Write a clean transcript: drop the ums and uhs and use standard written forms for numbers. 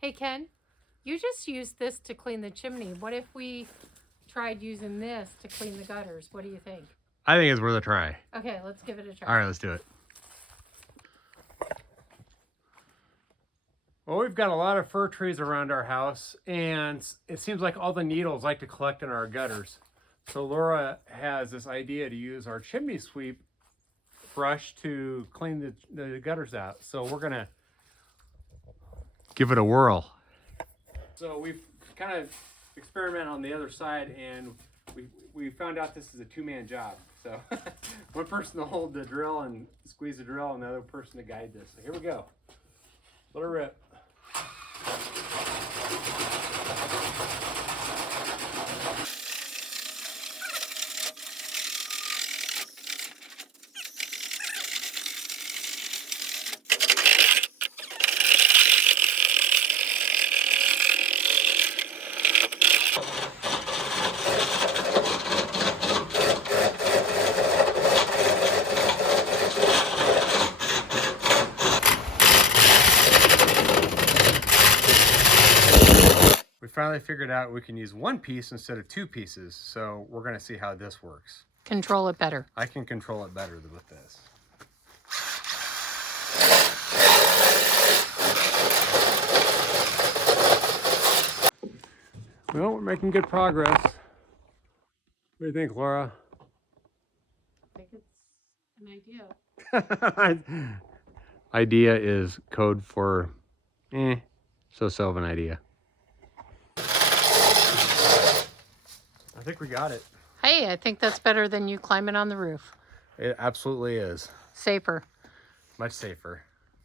Hey Ken, you just used this to clean the chimney. What if we tried using this to clean the gutters? What do you think? I think it's worth a try. Okay, let's give it a try. All right, let's do it. Well, we've got a lot of fir trees around our house, and it seems like all the needles like to collect in our gutters. So Laura has this idea to use our chimney sweep brush to clean the gutters out. So we're gonna give it a whirl. So we've kind of experimented on the other side, and we found out this is a two-man job. So one person to hold the drill and squeeze the drill, and the other person to guide this. So here we go. Let her rip. We finally figured out we can use one piece instead of two pieces, so we're going to see how this works. Control it better. I can control it better with this. Well, we're making good progress. What do you think, Laura? I think it's an idea. Idea is code for so of an idea. I think we got it. Hey, I think that's better than you climbing on the roof. It absolutely is. Safer. Much safer.